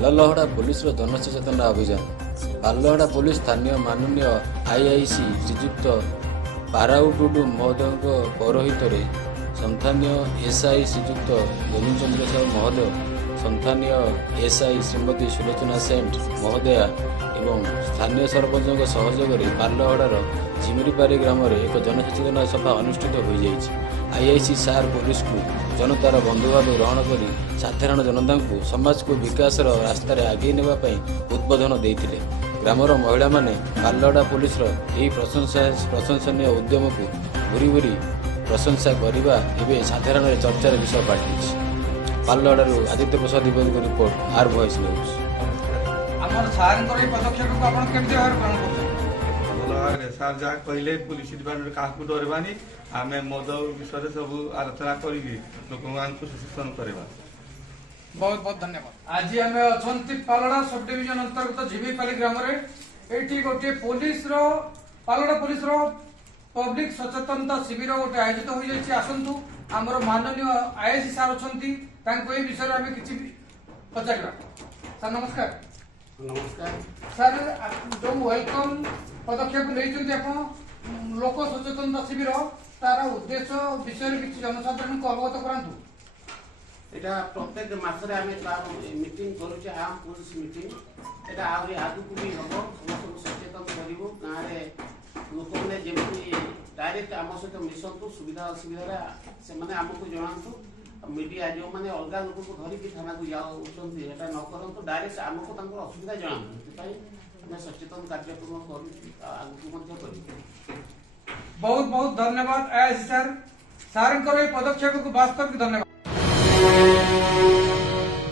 पाललहड़ा police जनसचेतना अभियान। पाललहड़ा police स्थानीय माननीय आईआईसी श्रीजुक्त पाराउटुडू महोदय पौरोहित संस्थानीय एसआई श्रीजुक्त गोविंद चंद्र साहू महोदय, संस्थानीय एसआई श्रीमती सुलोचना सेठ महोदया एवं स्थानीय सरपंच सहयोग में पाललहड़ार झिमिरीपारी ग्राम में एक जनसचेतना सभा अनुष्ठित हो जाएगी। आईआईसी सार पुलिस को जनतार बंधुभाव ग्रहण कर साधारण जनता को समाज को विकास रास्त आगे नापी उद्बोधन देते। ग्रामर महिला माने पाललहड़ा पुलिस प्रशंसनीय उद्यम को भूरी भूरी प्रशंसा करने एवं साधारण चर्चार विषय पाल्टी। पाललहड़ारू आदित्य प्रसाद दिवस रिपोर्ट आर वॉइस न्यूज। सार जहाँ कहले पुलिस डिपार्टमेंट क्या डरवानी आम मद विषय सब आलोचना कर लोक सचेतन करवा। बहुत बहुत धन्यवाद। आज आम अच्छा पाललहड़ा सब डिविजन अंतर्गत झिमिरीपाली ग्राम ये गोटे पुलिस पाललहड़ा पुलिस पब्लिक सचेतनता शिविर गोटे आयोजित हो जाए। आसतु आमर माननीय आईआईसी सार अच्छा विषय आम कि पचार। सर नमस्कार। नमस्कार सर, जो वेलकम पदक्षेप नहीं लोक सचेतनता शिविर तार उद्देश्य विषय किसी जनसाधारण को अवगत करातु। एटा प्रत्येक मासरे आमे तार मीटिंग करूचे आम पुलिस मीटिंग। एटा आउरी आगु भी हबो, समस्त सचेतन करिवो। गारे लोक ने जेमति डायरेक्ट आम सहित मिसंतु सुविधा असुविधा से माने हमको जणांतु। मीडिया जो माने अलग लोक को धरी कि थाना को जाउछंती एटा न करंतु, डायरेक्ट हमको तांको असुविधा जणांतु। तै मैं सचेतन कार्यक्रम करू आगु मध्य करी। बहुत बहुत धन्यवाद आईआईसी सर। सारंकर पदक्षेप को वास्तविक धन्यवाद।